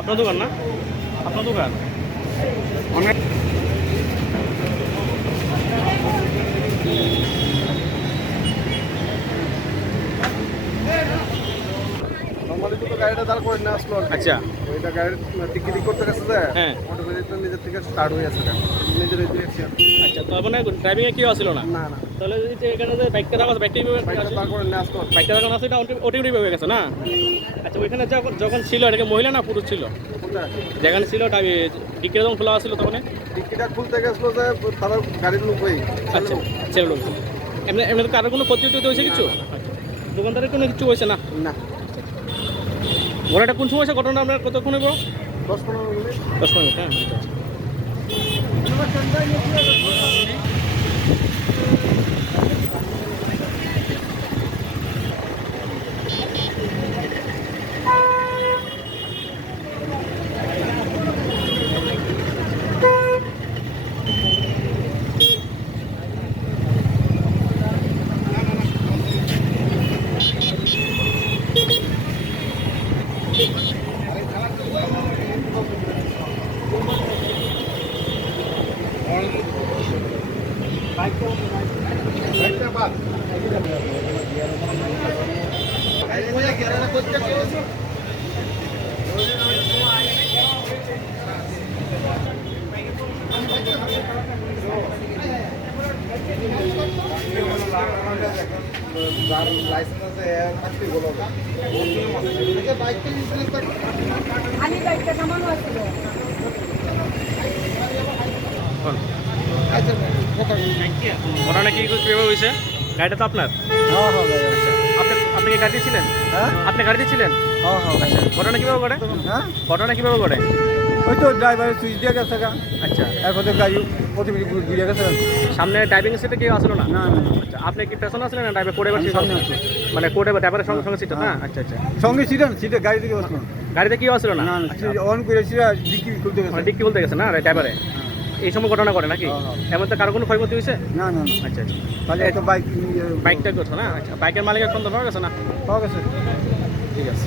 আপনার দোকান না? আপনার দোকান অনেক গাড়িটা দাঁড় করে না আসলো। আচ্ছা, ওইটা গাড়ির টিকিট করতে গেছে যে হ্যাঁ, অটোমেটিকটা নিজের থেকে স্টার্ট হয়ে আছে, নিজের রিয়াকশন। আচ্ছা, তো মানে ড্রাইভিং এ কেউ আসলো না? না না, তাহলে যে এখানে যে বাইকটা রাখা আছে, বাইকটা দাঁড় করে না আসলো। বাইকটা রাখা আছে, এটা অটোমেটিক হয়ে গেছে না? আচ্ছা, ওইখানে যখন ছিল এটা কি মহিলা না পুরুষ ছিল? যেখানে ছিল ডিকিটা যখন খোলা ছিল তখন টিকিটটা খুলতে গেছিল যে তারা গাড়ির লোক হয়ে। আচ্ছা, ছেলে লোক এমনি এমনি কারোর কোনো ক্ষতি টতি হয়েছে কিছু? দোকানদারের কোনো কিছু হয়েছে না? না। ঘোড়াটা কোন সময় ঘটনা আপনার কতক্ষণে বড়? 10-15 মিনিট। 10 মিনিট, হ্যাঁ, আচ্ছা। লাইসেন্স আছে থাকতে বলো। খালি বাইকটা নামানো আছিল। ঘটনা কি কীভাবে হয়েছে? গাড়িটা তো আপনার? হ্যাঁ হ্যাঁ ভাই। আপনি কি গাড়িতে ছিলেন? হ্যাঁ আপনি গাড়িতে ছিলেন? হ্যাঁ হ্যাঁ। আচ্ছা, ঘটনা কীভাবে ঘটে? হ্যাঁ, ঘটনা কীভাবে ঘটে? ওই তো ড্রাইভারের সুইচ দিয়ে গেছে গা। আচ্ছা, এরপর তো গাড়ি অটোমেটিক ঘুরে গেছে। সামনে ড্রাইভিং সিটে কেউ আসলো না? না না, আচ্ছা, আপনি কি পেছনে আসলেন না ড্রাইভার কোডে আমি সামনে আছি। মানে কোডে ড্রাইভারের সঙ্গে সঙ্গে সিটে না? আচ্ছা আচ্ছা, সঙ্গে ছিলেন, সিটে গাড়ি থেকে বসলো। গাড়িতে কেউ আসলো না? না না, আচ্ছা, অন করে ডিক্কি খুলতে গেছে। মানে ডিক্কি বলতে গেছে না ড্রাইভারে? এই সময় ঘটনা করে নাকি? হ্যাঁ, হ্যাঁ। এমন তো কারো কোনো ক্ষয়ক্ষতি হয়েছে? না না না, আচ্ছা আচ্ছা, তাহলে একটা বাইক বাইকটা করছো না? আচ্ছা, বাইকের মালিকের ফোন ধরা গেছে না? পাওয়া গেছে। ঠিক আছে।